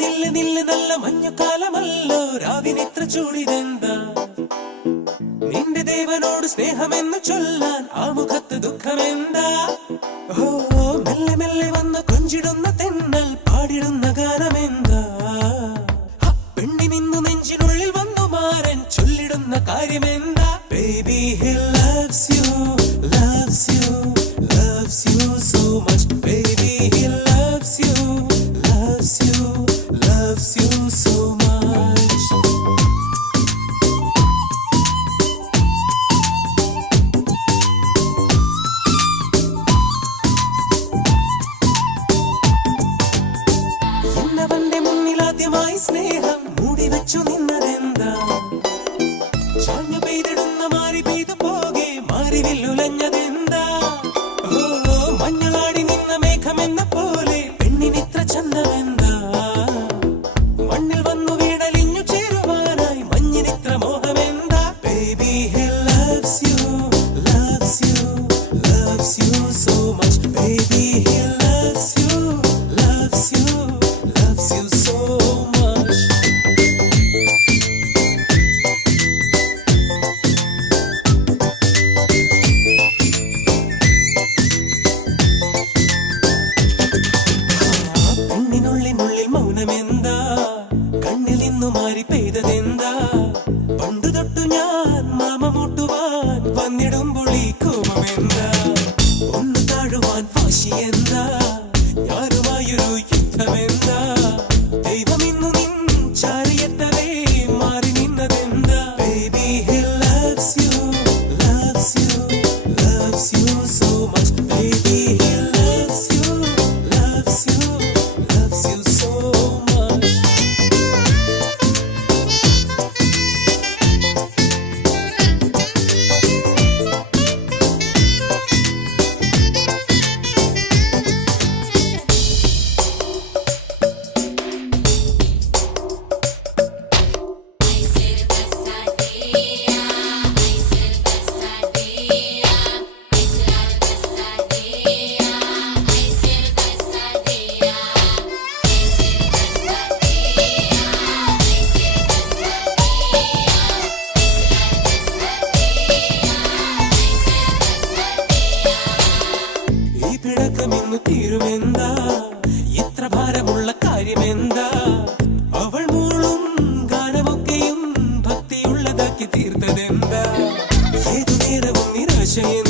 നില്ല് നില്ല് നല്ല മഞ്ഞക്കാലമല്ലോ രാവിനിത്ര ചൂടിതെന്താ നിന്റെ ദേവനോട് സ്നേഹമെന്ന് ചൊല്ലാൻ ആ മുഖത്ത് ദുഃഖമെന്താ മെല്ലെ മെല്ലെ വന്ന് കൊഞ്ചിടുന്ന തെന്നൽ പാടിടുന്ന ഗാനമെന്താ പെണ്ണിനിന്നു നെഞ്ചിനുള്ളിൽ വന്നു മാരൻ ചൊല്ലിടുന്ന കാര്യമെന്താ baby he loves you loves you loves you so much baby he loves you loves you loves you so much എന്നവന്റെ മുന്നിലാദ്യമായി സ്നേഹം മൂടി വെച്ചു നിന്നതെന്താ ചാഞ്ഞു പെയ്തിടുന്ന മാറി പെയ്തു പോകെ മാറി വില്ലുലഞ്ഞതെന്താ മഞ്ഞളാടി നിന്ന മേഘമെന്ന പോലെ പെണ്ണിനിത്ര ചന്തമെന്താ മണ്ണിൽ വന്നു വീടലിഞ്ഞു ചേരുവാനായി മഞ്ഞിനിത്ര മോഹമെന്താ baby he loves you loves you loves you so much baby he loves you loves you loves you so much പെണ്ണിനുള്ളിനുള്ളിൽ മൗനമെന്താ കണ്ണിൽ നിന്നു മാറി പെയ്തതെന്താ പണ്ടു തൊട്ടു ഞാൻ മാമ മുട്ടുവാൻ വന്നിടുമ്പോൾ ഈ കോപമെന്താ ഒന്ന് താഴുവാൻ വാശിയെന്താ ഞാനുമായൊരു യുദ്ധമെന്താ ദൈവം ഇന്നു നിൻ ചാരിയെത്തവേ മാറി നിന്നതെന്താ baby he loves you loves you loves you so much baby he loves you loves you loves you so much ഈ പിണക്കമിന്നു തീരുമെന്താ ഇത്ര ഭാരമുള്ള കാര്യമെന്താ അവൾ മൂളും ഗാനമൊക്കെയും ഭക്തിയുള്ളതാക്കി തീർത്തതെന്താ ഏതു നേരവും നിരാശയെന്താ